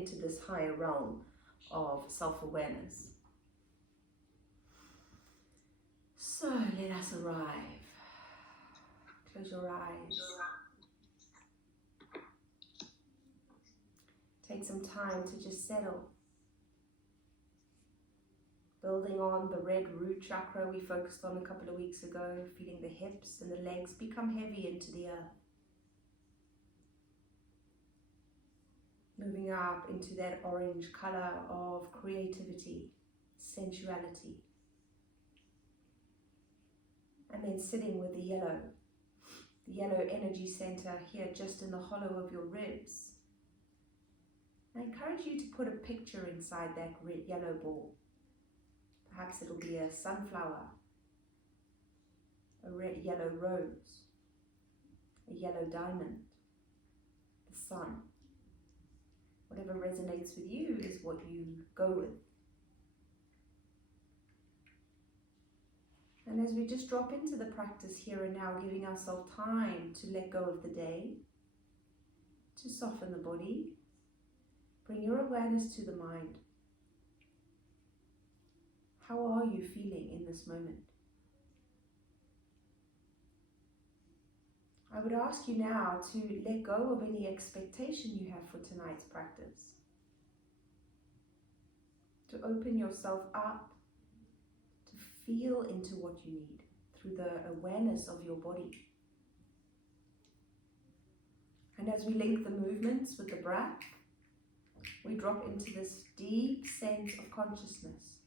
into this higher realm of self-awareness. So let us arrive. Close your eyes. Take some time to just settle. Building on the red root chakra we focused on a couple of weeks ago, feeling the hips and the legs become heavy into the earth. Moving up into that orange color of creativity, sensuality. And then sitting with the yellow energy center here just in the hollow of your ribs. I encourage you to put a picture inside that red yellow ball. Perhaps it'll be a sunflower, a red yellow rose, a yellow diamond, the sun. Whatever resonates with you is what you go with. And as we just drop into the practice here and now, giving ourselves time to let go of the day, to soften the body, bring your awareness to the mind. How are you feeling in this moment? I would ask you now to let go of any expectation you have for tonight's practice. To open yourself up, to feel into what you need through the awareness of your body. And as we link the movements with the breath, we drop into this deep sense of consciousness.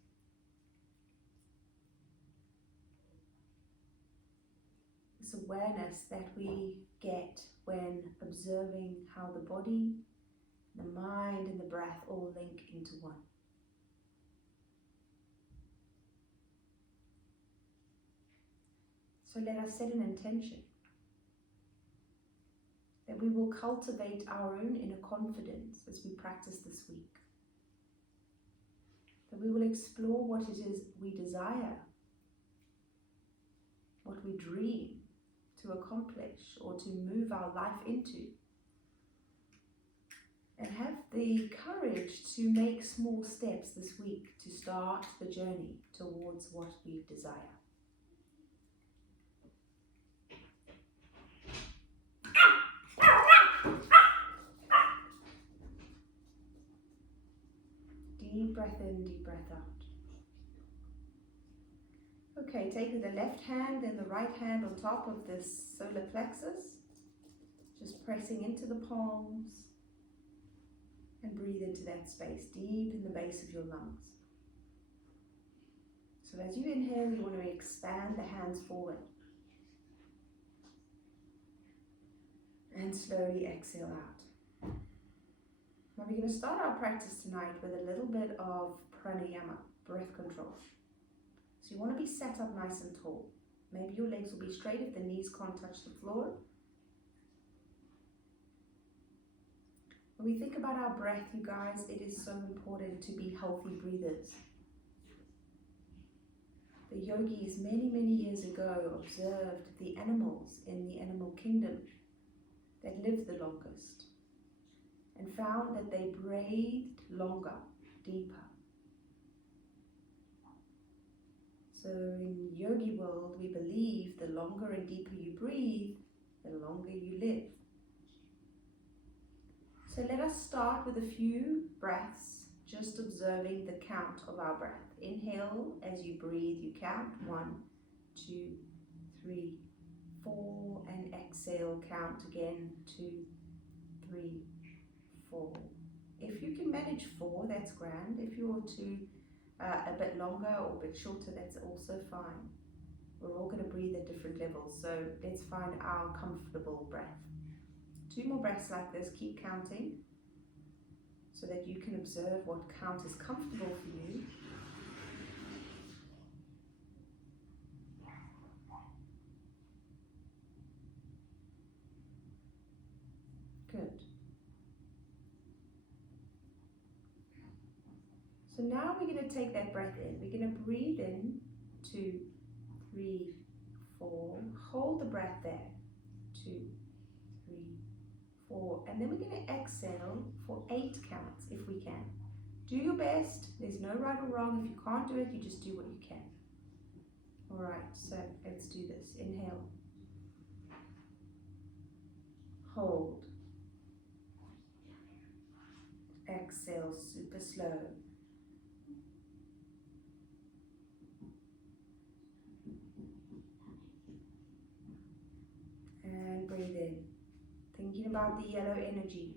This awareness that we get when observing how the body, the mind and the breath all link into one. So let us set an intention that we will cultivate our own inner confidence as we practice this week. That we will explore what it is we desire, what we dream to accomplish or to move our life into. And have the courage to make small steps this week to start the journey towards what we desire. Deep breath in, deep breath out. Okay, take the left hand and the right hand on top of this solar plexus. Just pressing into the palms and breathe into that space, deep in the base of your lungs. So as you inhale, you want to expand the hands forward. And slowly exhale out. Now we're going to start our practice tonight with a little bit of pranayama, breath control. So you want to be sat up nice and tall. Maybe your legs will be straight if the knees can't touch the floor. When we think about our breath, you guys, it is so important to be healthy breathers. The yogis many, many years ago observed the animals in the animal kingdom that lived the longest and found that they breathed longer, deeper. So in yogi world, we believe the longer and deeper you breathe, the longer you live. So let us start with a few breaths, just observing the count of our breath. Inhale, as you breathe, you count 1, 2, 3, 4, and exhale, count again, 2, 3, 4. If you can manage 4, that's grand. If you're to a bit longer or a bit shorter, that's also fine. We're all going to breathe at different levels, so let's find our comfortable breath. 2 more breaths like this, keep counting so that you can observe what count is comfortable for you. Good. So now we're going to take that breath in. We're going to breathe in, 2, 3, 4. Hold the breath there. 2, 3, 4, and then we're going to exhale for 8 counts if we can. Do your best. There's no right or wrong. If you can't do it, you just do what you can. All right, so let's do this. Inhale. Hold. Exhale, super slow. And breathe in. Thinking about the yellow energy.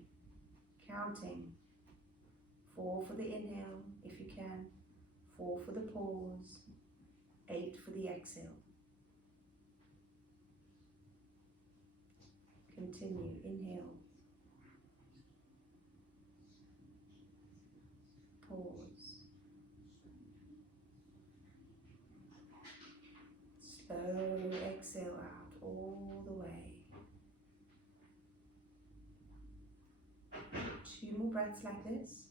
Counting. 4 for the inhale, if you can. 4 for the pause. 8 for the exhale. Continue. Inhale. Pause. Slow exhale out all the way. 2 more breaths like this.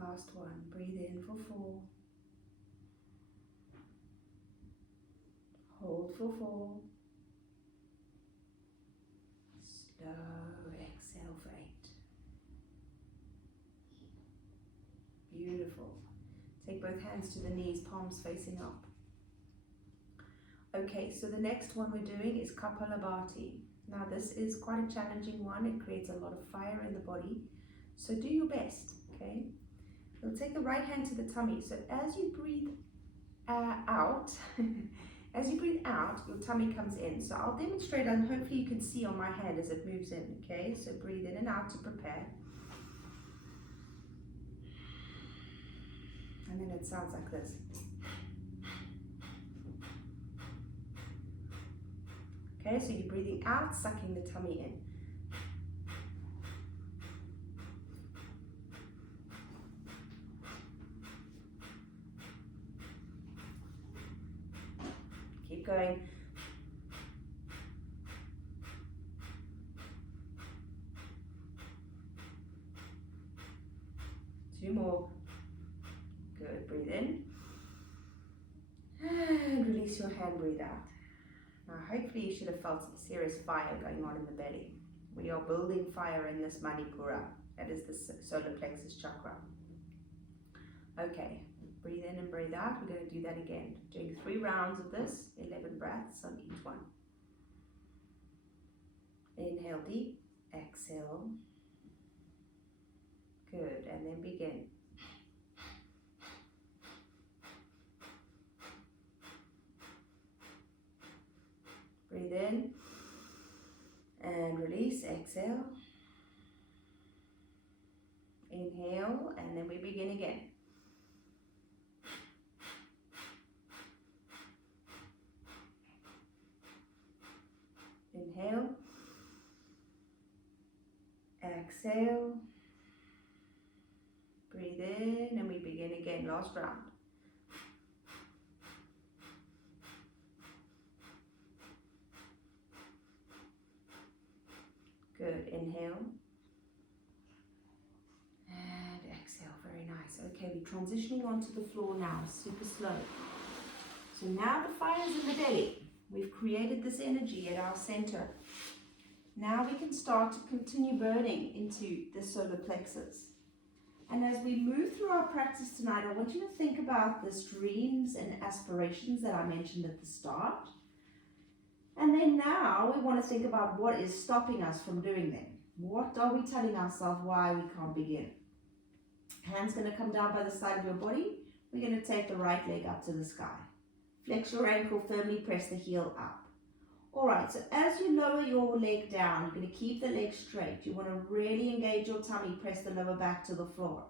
Last one. Breathe in for 4. Hold for 4. Slow exhale for 8. Beautiful. Take both hands to the knees, palms facing up. Okay, so the next one we're doing is Kapalabhati. Now this is quite a challenging one. It creates a lot of fire in the body. So do your best, okay? You'll take the right hand to the tummy. So as you breathe out, as you breathe out, your tummy comes in. So I'll demonstrate, and hopefully you can see on my hand as it moves in, okay? So breathe in and out to prepare. And then it sounds like this. Okay, so you're breathing out, sucking the tummy in. Keep going. Two more. Good, breathe in. And release your hand, breathe out. Now hopefully you should have felt some serious fire going on in the belly. We are building fire in this Manipura. That is the Solar Plexus chakra. Okay, breathe in and breathe out. We're going to do that again. Doing 3 rounds of this, 11 breaths on each one. Inhale deep, exhale. Good, and then begin. Breathe in and release, exhale. Inhale, and then we begin again. Inhale, exhale, breathe in, and we begin again, last round. Good, inhale, and exhale, very nice. Okay, we're transitioning onto the floor now, super slow. So now the fire's in the belly. We've created this energy at our center. Now we can start to continue burning into the solar plexus. And as we move through our practice tonight, I want you to think about the dreams and aspirations that I mentioned at the start. And then now we want to think about what is stopping us from doing them. What are we telling ourselves why we can't begin? Hands going to come down by the side of your body. We're going to take the right leg up to the sky. Flex your ankle, firmly press the heel up. Alright, so as you lower your leg down, you're going to keep the leg straight. You want to really engage your tummy, press the lower back to the floor.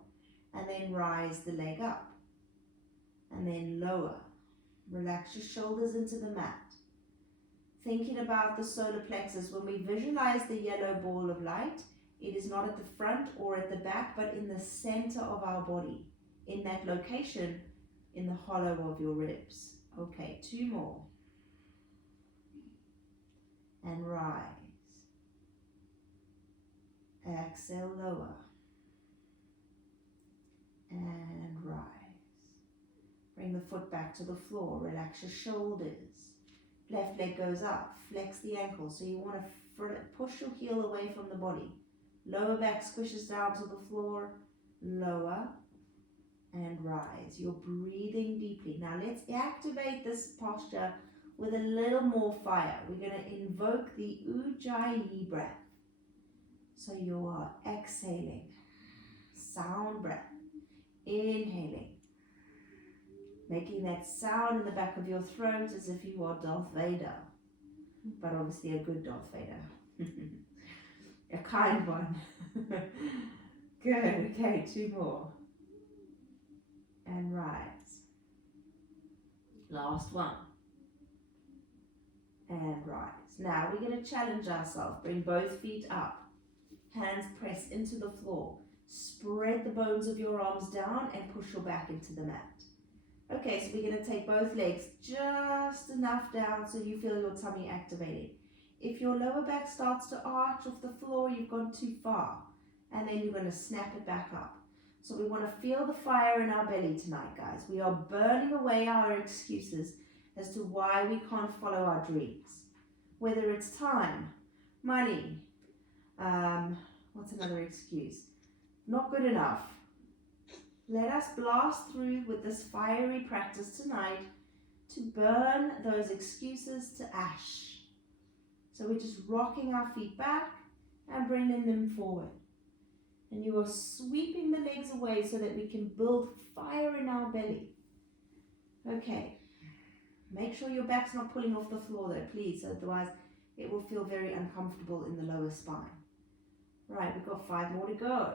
And then rise the leg up. And then lower. Relax your shoulders into the mat. Thinking about the solar plexus, when we visualize the yellow ball of light, it is not at the front or at the back, but in the center of our body. In that location, in the hollow of your ribs. Okay, 2 more. And rise. Exhale, lower. And rise. Bring the foot back to the floor. Relax your shoulders. Left leg goes up. Flex the ankle. So you want to push your heel away from the body. Lower back squishes down to the floor. Lower and rise. You're breathing deeply. Now let's activate this posture with a little more fire. We're going to invoke the Ujjayi breath. So you are exhaling. Sound breath. Inhaling. Making that sound in the back of your throat as if you are Darth Vader. But obviously a good Darth Vader. A kind one. Good. Okay, 2 more. And rise. Last one. And rise. Now we're going to challenge ourselves. Bring both feet up. Hands press into the floor. Spread the bones of your arms down and push your back into the mat. Okay, so we're going to take both legs just enough down so you feel your tummy activating. If your lower back starts to arch off the floor, you've gone too far. And then you're going to snap it back up. So we want to feel the fire in our belly tonight, guys. We are burning away our excuses as to why we can't follow our dreams. Whether it's time, money, what's another excuse? Not good enough. Let us blast through with this fiery practice tonight to burn those excuses to ash. So we're just rocking our feet back and bringing them forward. And you are sweeping the legs away so that we can build fire in our belly. Okay. Make sure your back's not pulling off the floor though, please. Otherwise, it will feel very uncomfortable in the lower spine. Right, we've got 5 more to go.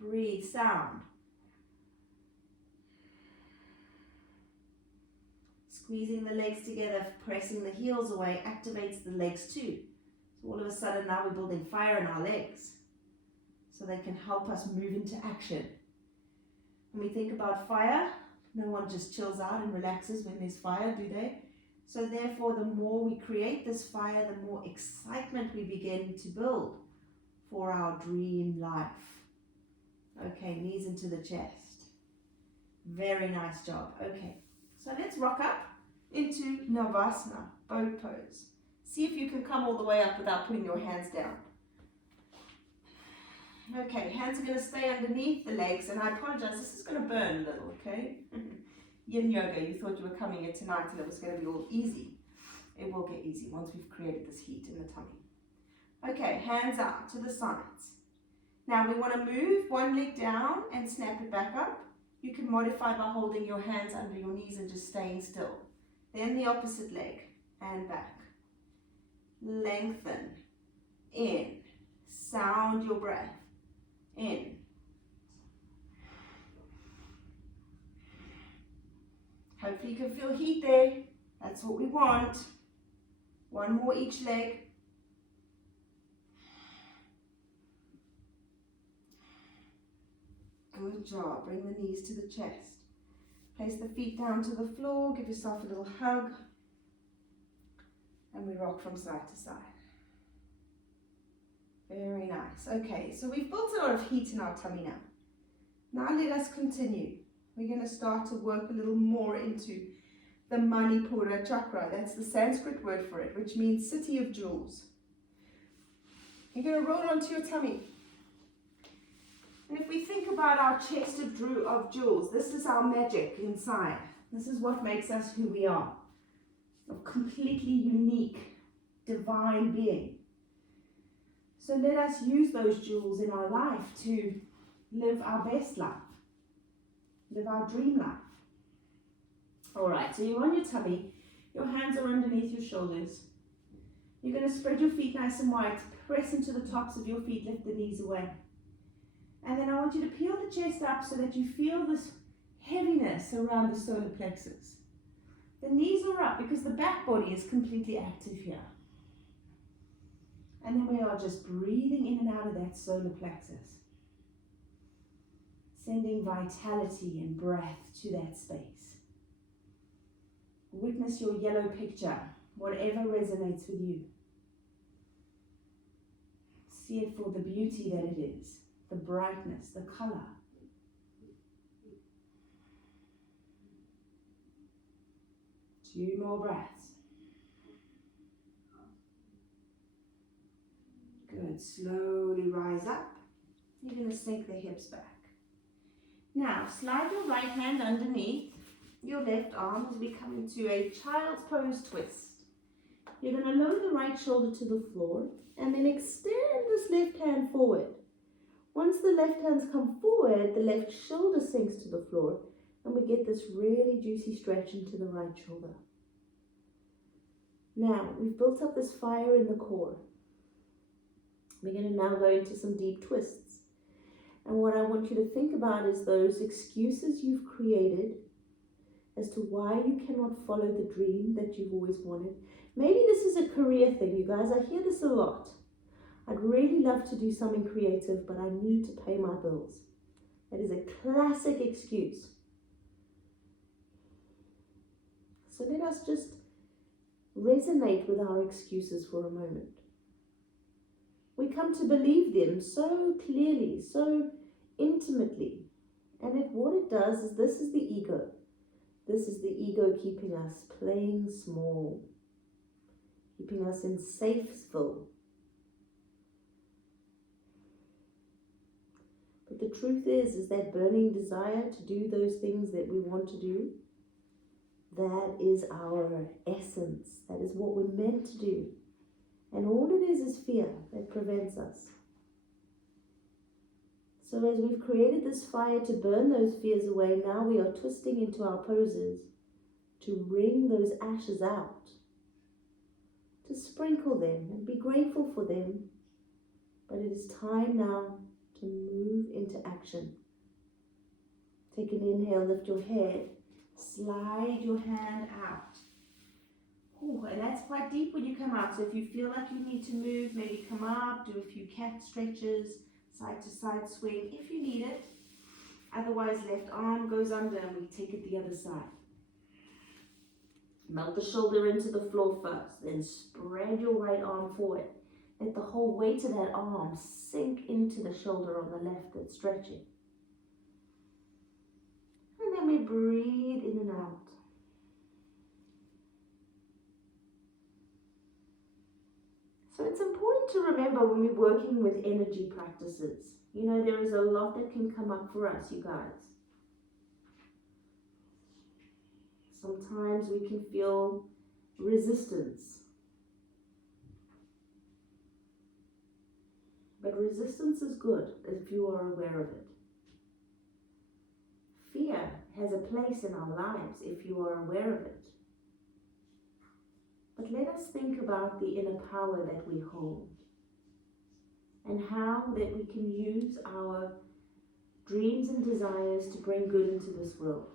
Breathe, sound. Squeezing the legs together, pressing the heels away, activates the legs too. So all of a sudden now we're building fire in our legs. So they can help us move into action. When we think about fire, no one just chills out and relaxes when there's fire, do they? So therefore, the more we create this fire, the more excitement we begin to build for our dream life. Okay, knees into the chest. Very nice job. Okay, so let's rock up into Navasana, boat pose. See if you can come all the way up without putting your hands down. Okay, hands are going to stay underneath the legs, and I apologize, this is going to burn a little, okay? Yin yoga, you thought you were coming here tonight and it was going to be all easy. It will get easy once we've created this heat in the tummy. Okay, hands out to the sides. Now we want to move one leg down and snap it back up. You can modify by holding your hands under your knees and just staying still. Then the opposite leg and back. Lengthen. In. Sound your breath. In. Hopefully you can feel heat there. That's what we want. One more each leg. Good job. Bring the knees to the chest. Place the feet down to the floor. Give yourself a little hug. And we rock from side to side. Very nice. Okay, so we've built a lot of heat in our tummy now. Now let us continue. We're going to start to work a little more into the Manipura chakra. That's the Sanskrit word for it, which means city of jewels. You're going to roll onto your tummy. And if we think about our chest of jewels, this is our magic inside. This is what makes us who we are. A completely unique, divine being. So let us use those jewels in our life to live our best life. Live our dream life. Alright, so you're on your tummy. Your hands are underneath your shoulders. You're going to spread your feet nice and wide. Press into the tops of your feet. Lift the knees away. And then I want you to peel the chest up so that you feel this heaviness around the solar plexus. The knees are up because the back body is completely active here. And then we are just breathing in and out of that solar plexus. Sending vitality and breath to that space. Witness your yellow picture, whatever resonates with you. See it for the beauty that it is, the brightness, the color. Two more breaths. Good. Slowly rise up. You're going to sink the hips back. Now, slide your right hand underneath your left arm as we come into a child's pose twist. You're going to lower the right shoulder to the floor and then extend this left hand forward. Once the left hands come forward, the left shoulder sinks to the floor and we get this really juicy stretch into the right shoulder. Now, we've built up this fire in the core. We're going to now go into some deep twists. And what I want you to think about is those excuses you've created as to why you cannot follow the dream that you've always wanted. Maybe this is a career thing, you guys. I hear this a lot. I'd really love to do something creative, but I need to pay my bills. That is a classic excuse. So let us just resonate with our excuses for a moment. We come to believe them so clearly, so intimately. And what it does is this is the ego. This is the ego keeping us playing small, keeping us in safeville. But the truth is that burning desire to do those things that we want to do, that is our essence. That is what we're meant to do. And all it is fear that prevents us. So as we've created this fire to burn those fears away, now we are twisting into our poses to wring those ashes out, to sprinkle them and be grateful for them. But it is time now to move into action. Take an inhale, lift your head, slide your hand out. Ooh, and that's quite deep when you come out. So if you feel like you need to move, maybe come up, do a few cat stretches, side to side swing if you need it. Otherwise, left arm goes under and we take it the other side. Melt the shoulder into the floor first, then spread your right arm forward. Let the whole weight of that arm sink into the shoulder on the left that's stretching. And then we breathe in and out. So it's important to remember when we're working with energy practices, you know, there is a lot that can come up for us, you guys. Sometimes we can feel resistance. But resistance is good if you are aware of it. Fear has a place in our lives if you are aware of it. But let us think about the inner power that we hold and how that we can use our dreams and desires to bring good into this world.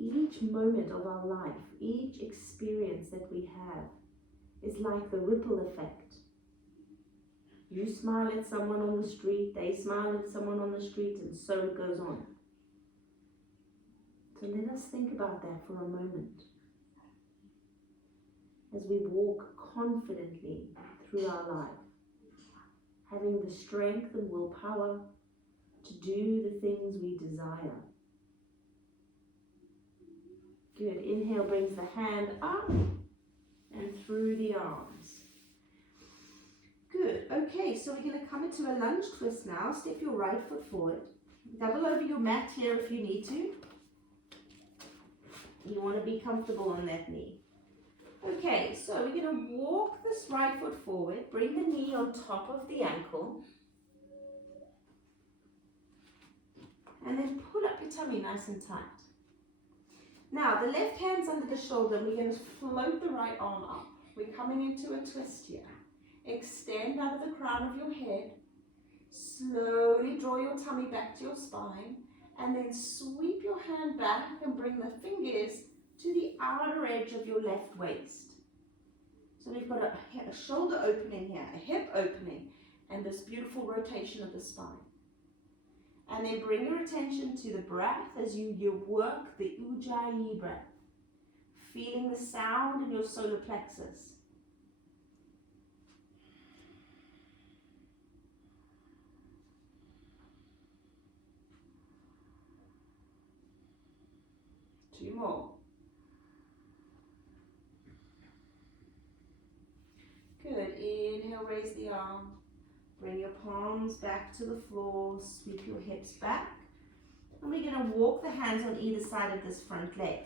Each moment of our life, each experience that we have is like the ripple effect. You smile at someone on the street, they smile at someone on the street, and so it goes on. So let us think about that for a moment as we walk confidently through our life, having the strength and willpower to do the things we desire. Good. Inhale brings the hand up and through the arms. Good. Okay, so we're going to come into a lunge twist now. Step your right foot forward. Double over your mat here if you need to. You want to be comfortable on that knee. Okay, so we're going to walk this right foot forward. Bring the knee on top of the ankle. And then pull up your tummy nice and tight. Now, the left hand's under the shoulder. We're going to float the right arm up. We're coming into a twist here. Extend out of the crown of your head. Slowly draw your tummy back to your spine. And then sweep your hand back and bring the fingers to the outer edge of your left waist. So we've got a shoulder opening here, a hip opening, and this beautiful rotation of the spine. And then bring your attention to the breath as you work the Ujjayi breath, feeling the sound in your solar plexus. 2 more. Good. Inhale, raise the arm. Bring your palms back to the floor. Sweep your hips back. And we're going to walk the hands on either side of this front leg.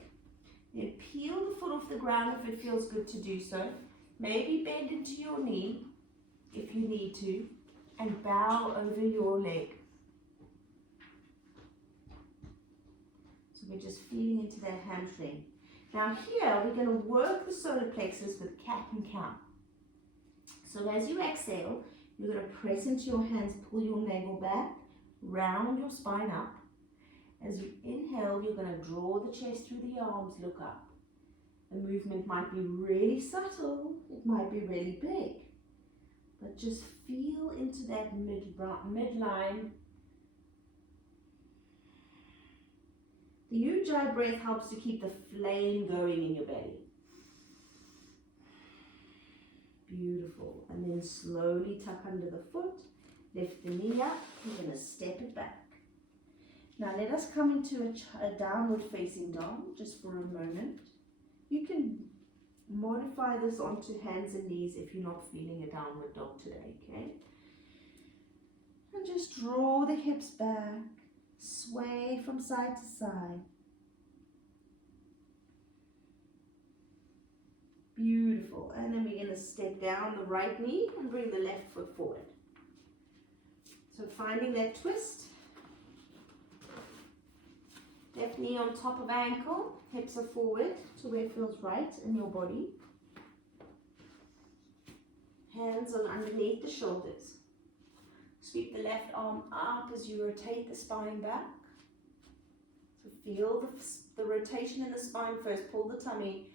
Then peel the foot off the ground if it feels good to do so. Maybe bend into your knee if you need to. And bow over your leg. So we're just feeling into that hamstring. Now here we're going to work the solar plexus with cat and cow. So as you exhale, you're going to press into your hands, pull your navel back, round your spine up. As you inhale, you're going to draw the chest through the arms, look up. The movement might be really subtle, it might be really big, but just feel into that midline. The Ujjayi breath helps to keep the flame going in your belly. Beautiful. And then slowly tuck under the foot, lift the knee up, you're going to step it back. Now let us come into a downward facing dog just for a moment. You can modify this onto hands and knees if you're not feeling a downward dog today, okay? And just draw the hips back, sway from side to side. Beautiful. And then we're going to step down the right knee and bring the left foot forward. So finding that twist. Left knee on top of ankle. Hips are forward to where it feels right in your body. Hands are underneath the shoulders. Sweep the left arm up as you rotate the spine back. So feel the rotation in the spine first. Pull the tummy.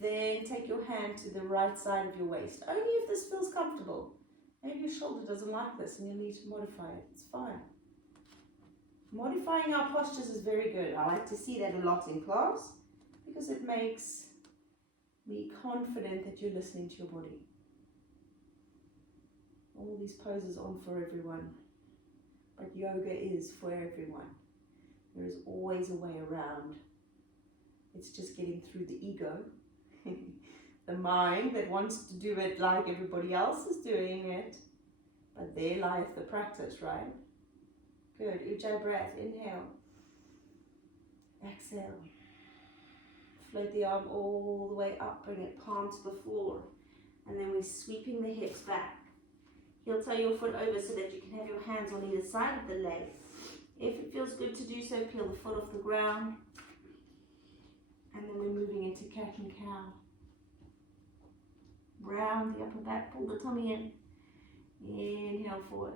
Then take your hand to the right side of your waist. Only if this feels comfortable. Maybe your shoulder doesn't like this and you need to modify it. It's fine. Modifying our postures is very good. I like to see that a lot in class because it makes me confident that you're listening to your body. All these poses aren't for everyone, but yoga is for everyone. There is always a way around. It's just getting through the ego. The mind that wants to do it like everybody else is doing it, but there lies the practice, right? Good. Ujjayi breath. Inhale. Exhale. Float the arm all the way up. Bring it palm to the floor. And then we're sweeping the hips back. Heel toe your foot over so that you can have your hands on either side of the leg. If it feels good to do so, peel the foot off the ground. And then we're moving into cat and cow. Round the upper back, pull the tummy in. Inhale forward.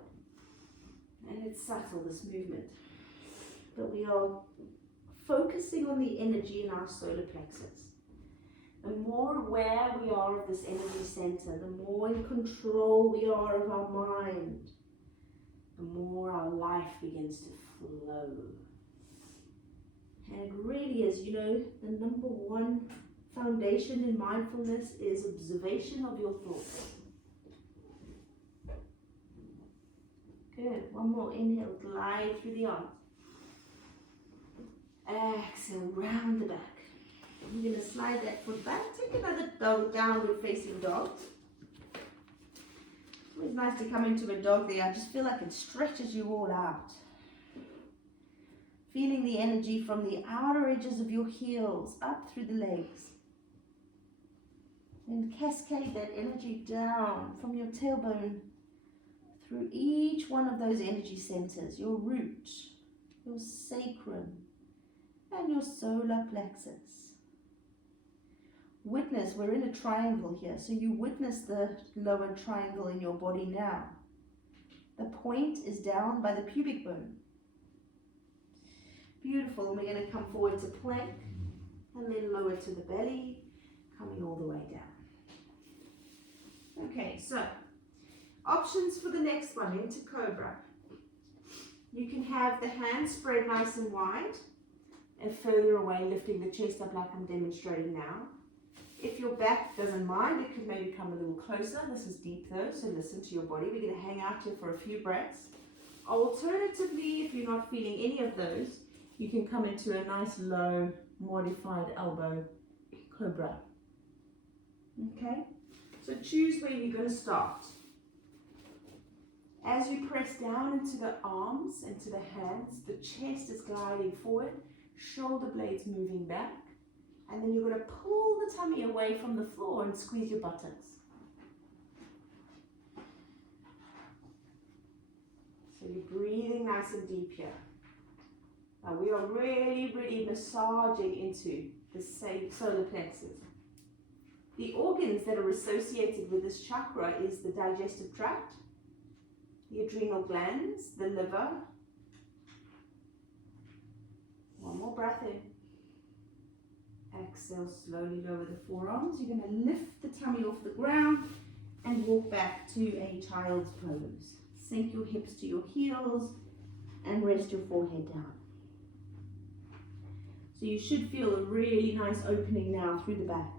And it's subtle, this movement. But we are focusing on the energy in our solar plexus. The more aware we are of this energy center, the more in control we are of our mind, the more our life begins to flow. And it really is, you know, the number one foundation in mindfulness is observation of your thoughts. Good. One more inhale, glide through the arms. Exhale, round the back. You're going to slide that foot back. Take another downward facing dog. It's always nice to come into a dog there. I just feel like it stretches you all out. Feeling the energy from the outer edges of your heels up through the legs. And cascade that energy down from your tailbone through each one of those energy centers. Your root, your sacrum, and your solar plexus. Witness, we're in a triangle here, so you witness the lower triangle in your body now. The point is down by the pubic bone. Beautiful, and we're going to come forward to plank, and then lower to the belly, coming all the way down. Okay, so, options for the next one, into cobra. You can have the hands spread nice and wide, and further away, lifting the chest up like I'm demonstrating now. If your back doesn't mind, it could maybe come a little closer. This is deep though, so listen to your body. We're going to hang out here for a few breaths. Alternatively, if you're not feeling any of those, you can come into a nice low modified elbow cobra. Okay, so choose where you're going to start. As you press down into the arms, into the hands, the chest is gliding forward, shoulder blades moving back, and then you're going to pull the tummy away from the floor and squeeze your buttocks. So you're breathing nice and deep here. Now we are really massaging into the solar plexus. The organs that are associated with this chakra is the digestive tract, the adrenal glands, the liver. One more breath in. Exhale, slowly lower the forearms. You're going to lift the tummy off the ground and walk back to a child's pose. Sink your hips to your heels and rest your forehead down. So you should feel a really nice opening now through the back.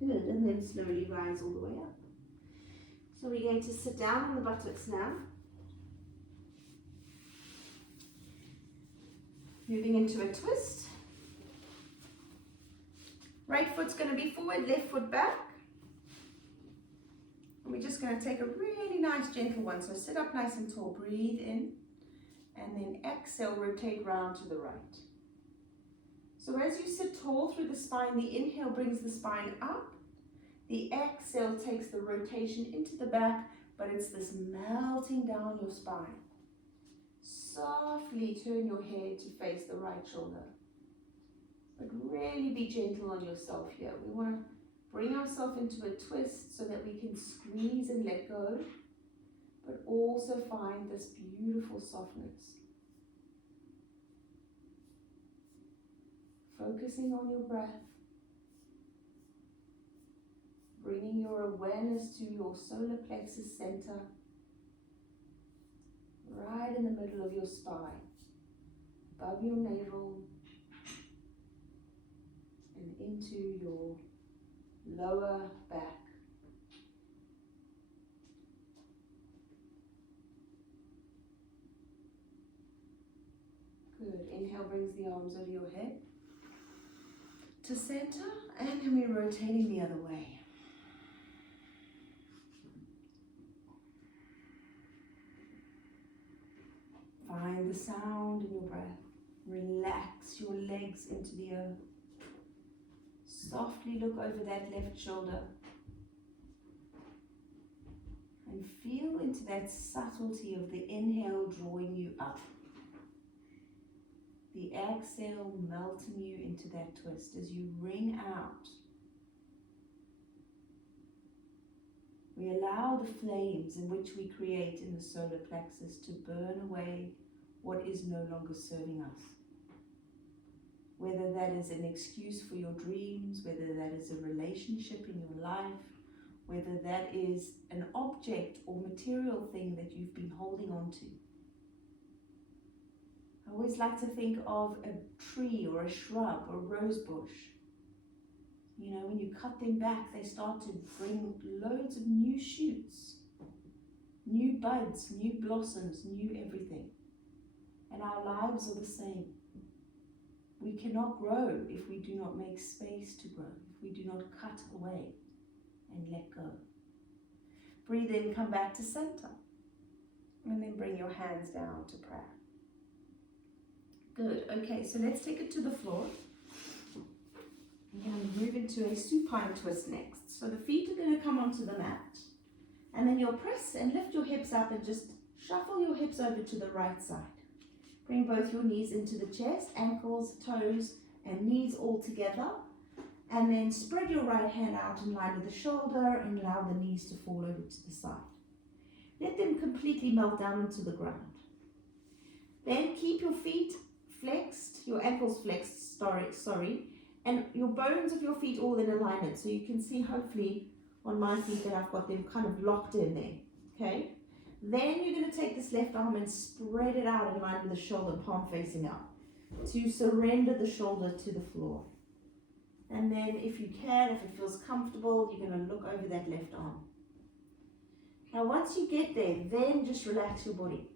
Good, and then slowly rise all the way up. So we're going to sit down on the buttocks now. Moving into a twist. Right foot's going to be forward, left foot back. And we're just going to take a really nice gentle one. So sit up nice and tall, breathe in, and then exhale, rotate round to the right. So as you sit tall through the spine, the inhale brings the spine up. The exhale takes the rotation into the back, but it's this melting down your spine. Softly turn your head to face the right shoulder. But really be gentle on yourself here. We want to bring ourselves into a twist so that we can squeeze and let go, but also find this beautiful softness. Focusing on your breath. Bringing your awareness to your solar plexus center, right in the middle of your spine, above your navel, and into your lower back. Good. Inhale brings the arms over your head to center, and then we're rotating the other way. Find the sound in your breath. Relax your legs into the earth. Softly look over that left shoulder and feel into that subtlety of the inhale drawing you up. The exhale melting you into that twist as you ring out. We allow the flames in which we create in the solar plexus to burn away what is no longer serving us. Whether that is an excuse for your dreams, whether that is a relationship in your life, whether that is an object or material thing that you've been holding on to. I always like to think of a tree or a shrub or a rose bush. You know, when you cut them back, they start to bring loads of new shoots, new buds, new blossoms, new everything. And our lives are the same. We cannot grow if we do not make space to grow, if we do not cut away and let go. Breathe in, come back to center. And then bring your hands down to prayer. Good, okay, so let's take it to the floor. We're going to move into a supine twist next. So the feet are going to come onto the mat. And then you'll press and lift your hips up and just shuffle your hips over to the right side. Bring both your knees into the chest, ankles, toes, and knees all together. And then spread your right hand out in line with the shoulder and allow the knees to fall over to the side. Let them completely melt down into the ground. Then keep your feet flexed, your ankles flexed, and your bones of your feet all in alignment. So you can see hopefully on my feet that I've got them kind of locked in there, okay? Then you're going to take this left arm and spread it out in line with the shoulder, palm facing up, to surrender the shoulder to the floor. And then if you can, if it feels comfortable, you're going to look over that left arm. Now once you get there, then just relax your body.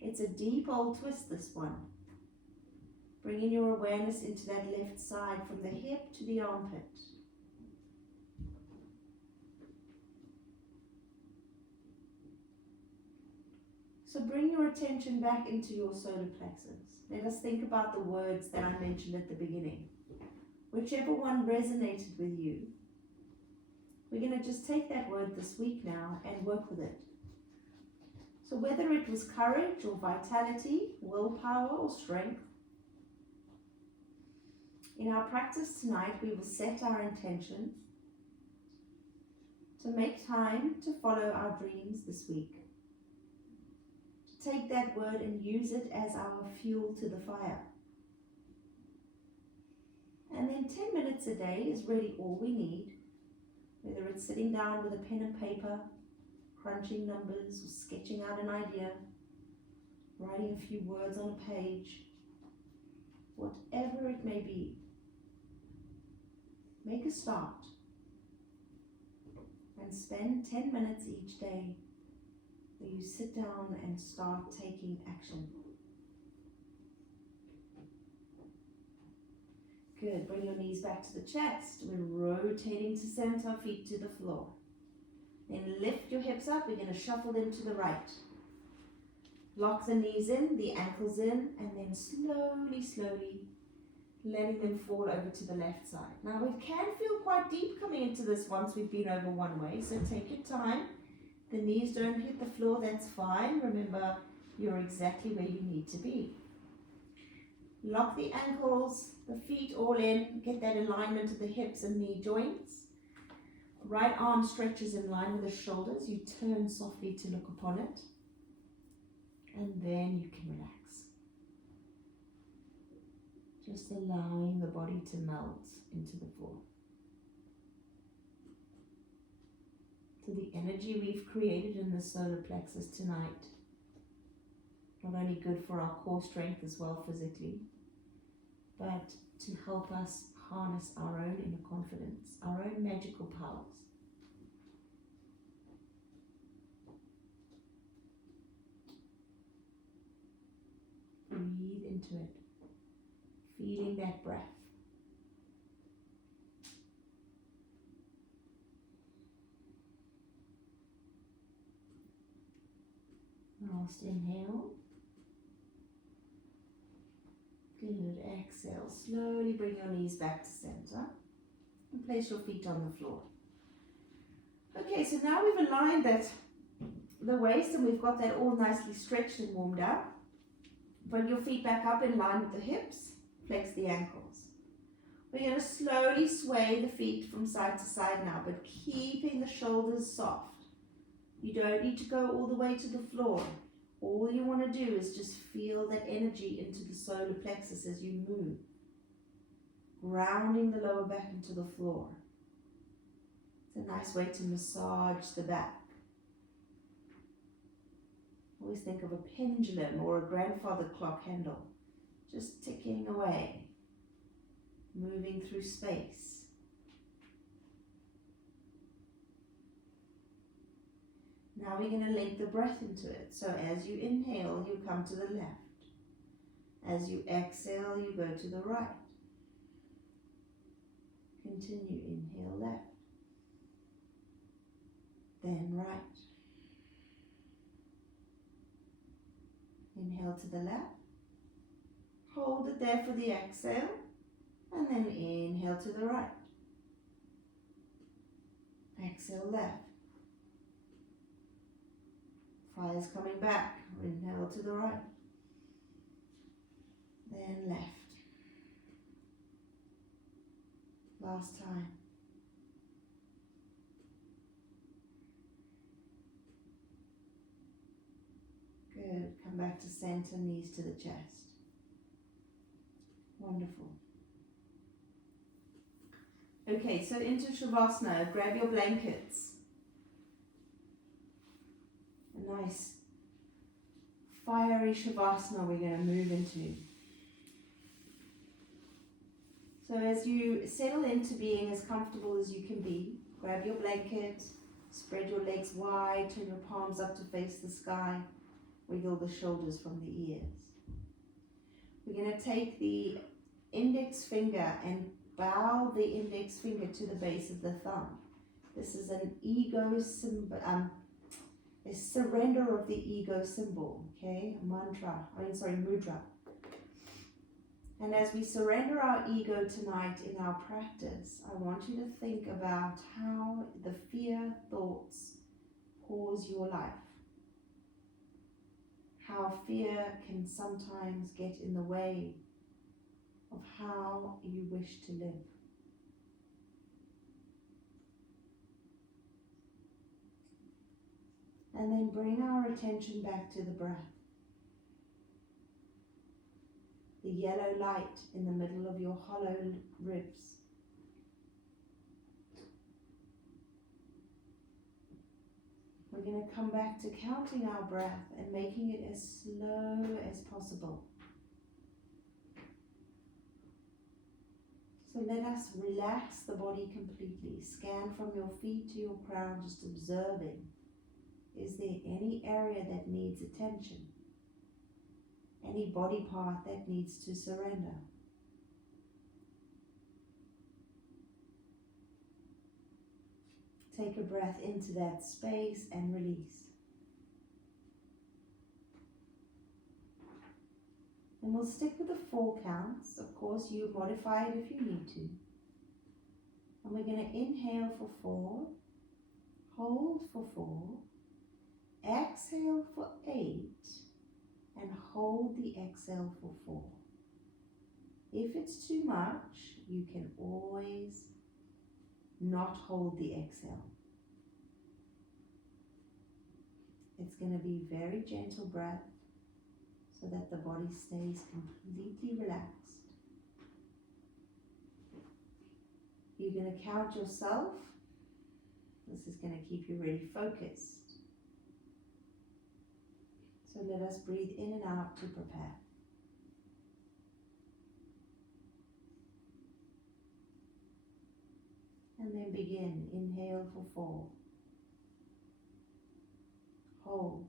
It's a deep old twist, this one. Bringing your awareness into that left side from the hip to the armpit. So bring your attention back into your solar plexus. Let us think about the words that I mentioned at the beginning. Whichever one resonated with you, we're going to just take that word this week now and work with it. So whether it was courage or vitality, willpower or strength, in our practice tonight we will set our intention to make time to follow our dreams this week. To take that word and use it as our fuel to the fire. And then 10 minutes a day is really all we need, whether it's sitting down with a pen and paper, crunching numbers, or sketching out an idea, writing a few words on a page, whatever it may be. Make a start and spend 10 minutes each day where you sit down and start taking action. Good, bring your knees back to the chest. We're rotating to center, feet to the floor. Then lift your hips up, we're going to shuffle them to the right. Lock the knees in, the ankles in, and then slowly letting them fall over to the left side. Now it can feel quite deep coming into this once we've been over one way, so take your time. The knees don't hit the floor, that's fine. Remember, you're exactly where you need to be. Lock the ankles, the feet all in, get that alignment of the hips and knee joints. Right arm stretches in line with the shoulders. You turn softly to look upon it. And then you can relax. Just allowing the body to melt into the floor. So the energy we've created in the solar plexus tonight, not only good for our core strength as well physically, but to help us harness our own inner confidence, our own magical powers. Breathe into it, feeling that breath. Last inhale. Good, exhale. Slowly bring your knees back to center and place your feet on the floor. Okay, so now we've aligned the waist and we've got that all nicely stretched and warmed up. Bring your feet back up in line with the hips, flex the ankles. We're going to slowly sway the feet from side to side now, but keeping the shoulders soft. You don't need to go all the way to the floor. All you want to do is just feel that energy into the solar plexus as you move, grounding the lower back into the floor. It's a nice way to massage the back. Always think of a pendulum or a grandfather clock handle, just ticking away, moving through space. Now we're going to link the breath into it. So as you inhale, you come to the left. As you exhale, you go to the right. Continue, inhale left, then right. Inhale to the left, hold it there for the exhale, and then inhale to the right. Exhale left. Fire's coming back, inhale to the right, then left. Last time. Good, come back to center, knees to the chest. Wonderful. Okay, so into Shavasana, grab your blankets. A nice fiery Shavasana we're going to move into. So as you settle into being as comfortable as you can be, grab your blanket, Spread your legs wide, turn your palms up to face the sky. Wiggle the shoulders from the ears. We're going to take the index finger and bow the index finger to the base of the thumb. This is an ego symbol, a surrender of the ego symbol, okay? Mudra. And as we surrender our ego tonight in our practice, I want you to think about how the fear thoughts pause your life. How fear can sometimes get in the way of how you wish to live. And then bring our attention back to the breath. The yellow light in the middle of your hollow ribs. We're going to come back to counting our breath and making it as slow as possible. So let us relax the body completely. Scan from your feet to your crown, just observing. Is there any area that needs attention? Any body part that needs to surrender? Take a breath into that space and release. And we'll stick with the 4 counts. Of course, you modify it if you need to. And we're going to inhale for 4, hold for 4, exhale for 8, and hold the exhale for 4. If it's too much, you can always not hold the exhale. It's going to be very gentle breath so that the body stays completely relaxed. You're going to count yourself. This is going to keep you really focused. So let us breathe in and out to prepare. And then begin. Inhale for 4. Hold.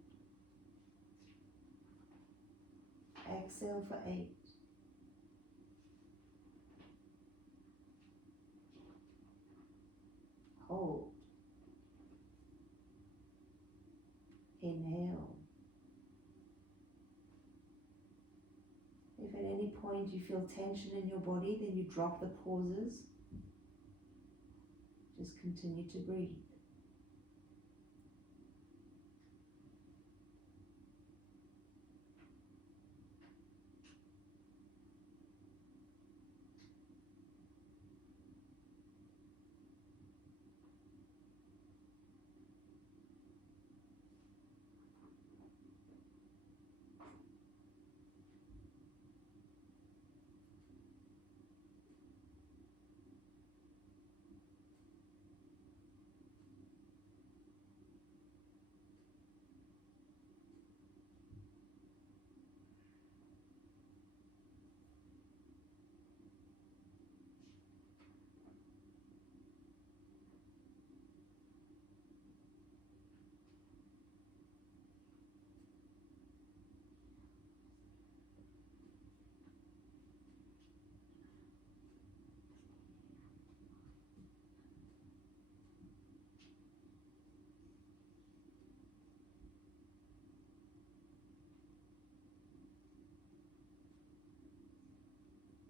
Exhale for 8. Hold. Inhale. If at any point you feel tension in your body, then you drop the pauses. Just continue to breathe.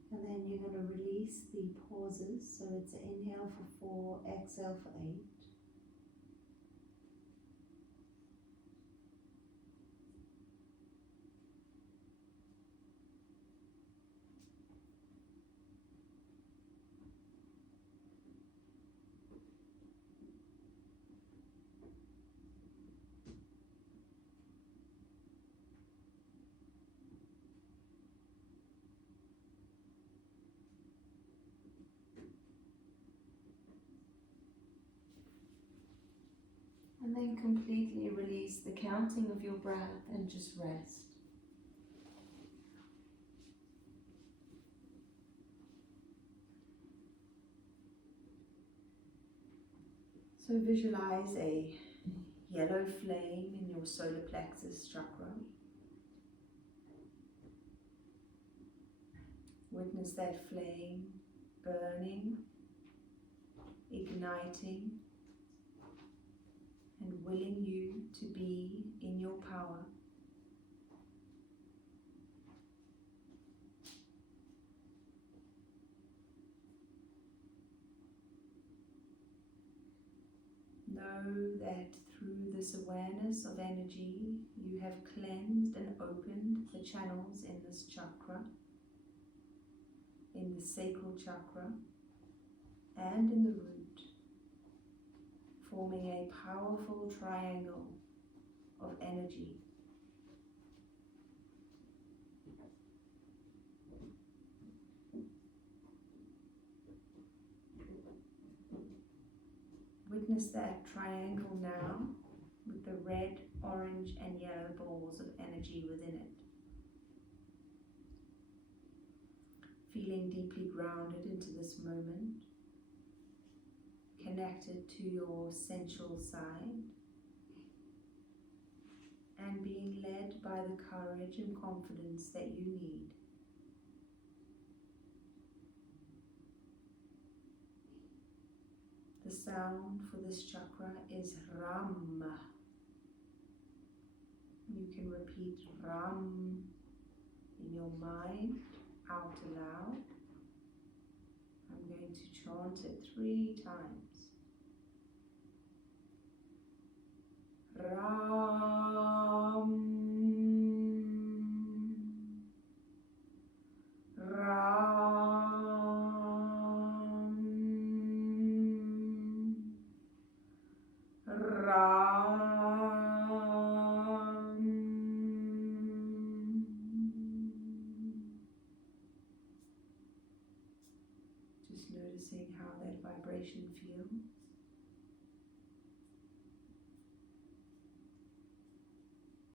And then you're going to release the pauses. So it's an inhale for 4, exhale for 8. And then completely release the counting of your breath and just rest. So visualize a yellow flame in your solar plexus chakra. Witness that flame burning, igniting, and willing you to be in your power. Know that through this awareness of energy, you have cleansed and opened the channels in this chakra, in the sacral chakra, and in the root, forming a powerful triangle of energy. Witness that triangle now with the red, orange, and yellow balls of energy within it. Feeling deeply grounded into this moment, connected to your sensual side, and being led by the courage and confidence that you need. The sound for this chakra is Ram. You can repeat Ram in your mind, out aloud. I'm going to chant it 3 times. Ram, Ram, Ram. Just noticing how that vibration feels.